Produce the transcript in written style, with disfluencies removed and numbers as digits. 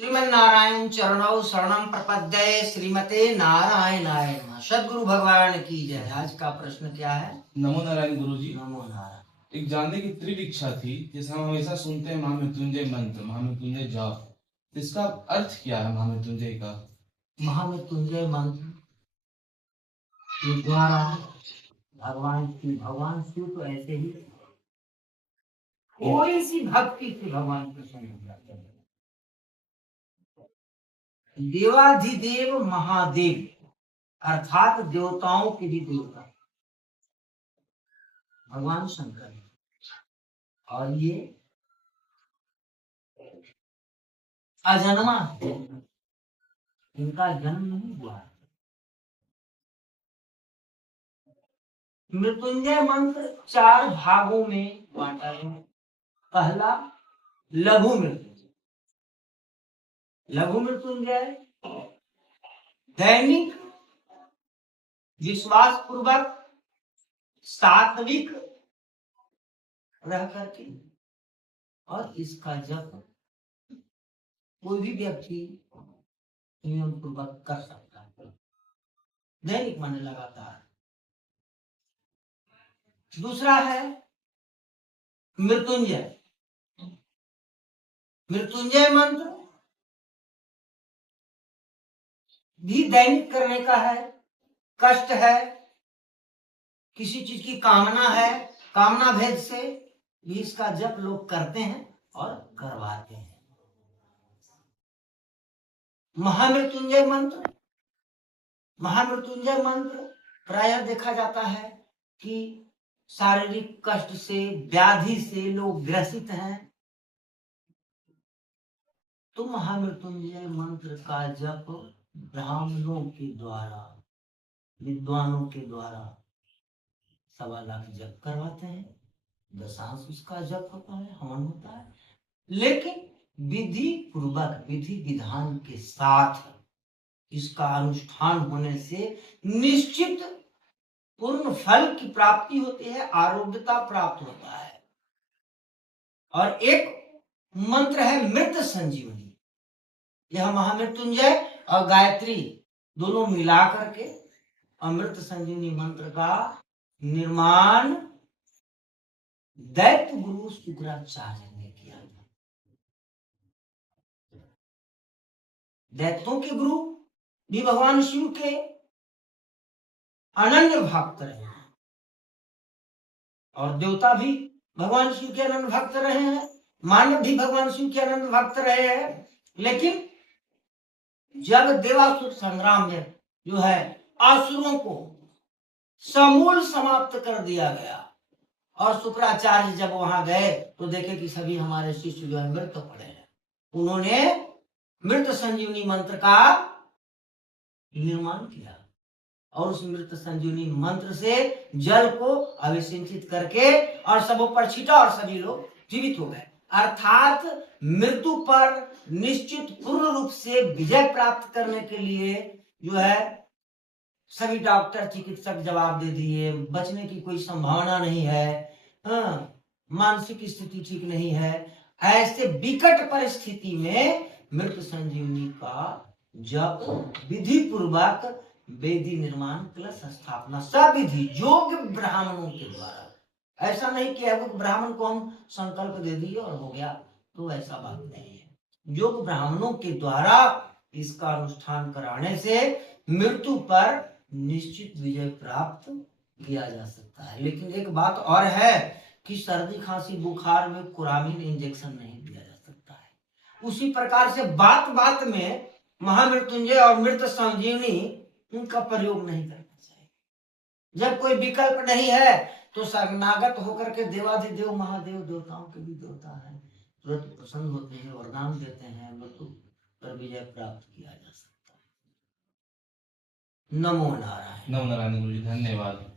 श्रीमन्नारायण चरणौ शरणम प्रपद्ये श्रीमते नारायणाय नमः। सद्गुरु भगवान की जय। आज का प्रश्न क्या है? नमो नारायण गुरुजी। नमो नारायण। एक जानने की तीव्र इच्छा थी, जैसे हम हमेशा सुनते हैं महामृत्युंजय मंत्र, महामृत्युंजय जाप, इसका अर्थ क्या है महामृत्युंजय का? महामृत्युंजय मंत्र के द्वारा भगवान शिव तो ऐसे ही थोड़ी सी भक्ति से भगवान प्रसन्न हो जाते हैं। देवाधिदेव महादेव अर्थात देवताओं के भी देवता भगवान शंकर है। और ये अजन्मा है, इनका जन्म नहीं हुआ। मृत्युंजय मंत्र 4 भागों में बांटा गया। पहला लघु मृत्युंजय। लघु मृत्युंजय दैनिक विश्वास पूर्वक सात्विक रह करके और इसका जप कोई भी व्यक्ति नियम पूर्वक कर सकता है। दैनिक माने लगातार। दूसरा है मृत्युंजय। मृत्युंजय मंत्र भी दैनिक करने का है। कष्ट है, किसी चीज की कामना है, कामना भेद से भी इसका जप लोग करते हैं और करवाते हैं। महामृत्युंजय मंत्र प्रायः देखा जाता है कि शारीरिक कष्ट से, व्याधि से लोग ग्रसित हैं, तो महामृत्युंजय मंत्र का जप ब्राह्मणों के द्वारा, विद्वानों के द्वारा 1.25 लाख जप करवाते हैं। दशांश उसका जप होता है, हवन होता है, लेकिन विधि पूर्वक, विधि विधान के साथ इसका अनुष्ठान होने से निश्चित पूर्ण फल की प्राप्ति होती है, आरोग्यता प्राप्त होता है। और एक मंत्र है मृत संजीवनी। यह महामृत्युंजय और गायत्री दोनों मिला करके अमृत संजीवनी मंत्र का निर्माण दैत्य गुरु शुक्राचार्य ने किया था। दैत्यों के गुरु भी भगवान शिव के अनन्य भक्त रहे हैं और देवता भी भगवान शिव के अनन्य भक्त रहे हैं, मानव भी भगवान शिव के अनन्य भक्त रहे हैं। लेकिन जब देवासुर संग्राम में जो है असुरों को समूल समाप्त कर दिया गया और शुक्राचार्य जब वहां गए तो देखे कि सभी हमारे शिष्य जो है मृत पड़े हैं। उन्होंने मृत संजीवनी मंत्र का निर्माण किया और उस मृत संजीवनी मंत्र से जल को अभिसिंचित करके और सबों पर छीटा और सभी लोग जीवित हो गए। अर्थात मृत्यु पर निश्चित पूर्ण रूप से विजय प्राप्त करने के लिए जो है सभी डॉक्टर चिकित्सक जवाब दे दिए, बचने की कोई संभावना नहीं है, मानसिक स्थिति ठीक नहीं है। ऐसे विकट परिस्थिति में मृत संजीवनी का जप विधि पूर्वक वेदी निर्माण कलश स्थापना सब विधि योग्य ब्राह्मणों के द्वारा। ऐसा नहीं कि अब ब्राह्मण को हम संकल्प दे दिए और हो गया, तो ऐसा बात नहीं है। योग्य ब्राह्मणों के द्वारा इसका अनुष्ठान कराने से मृत्यु पर निश्चित विजय प्राप्त किया जा सकता है। लेकिन एक बात और है कि सर्दी खांसी बुखार में कुरामीन इंजेक्शन नहीं दिया जा सकता है। उसी प्रकार से बात बात में महामृत्युंजय और मृत संजीवनी उनका प्रयोग नहीं करना चाहिए। जब कोई विकल्प नहीं है तो शरणागत होकर के देवाधिदेव महादेव देवताओं के भी देवता है, तुरंत प्रसन्न होते हैं, वरदान देते हैं, मृत्यु पर विजय प्राप्त किया जा सकता है। नमो नारायण। नमो नारायण गुरुजी, धन्यवाद।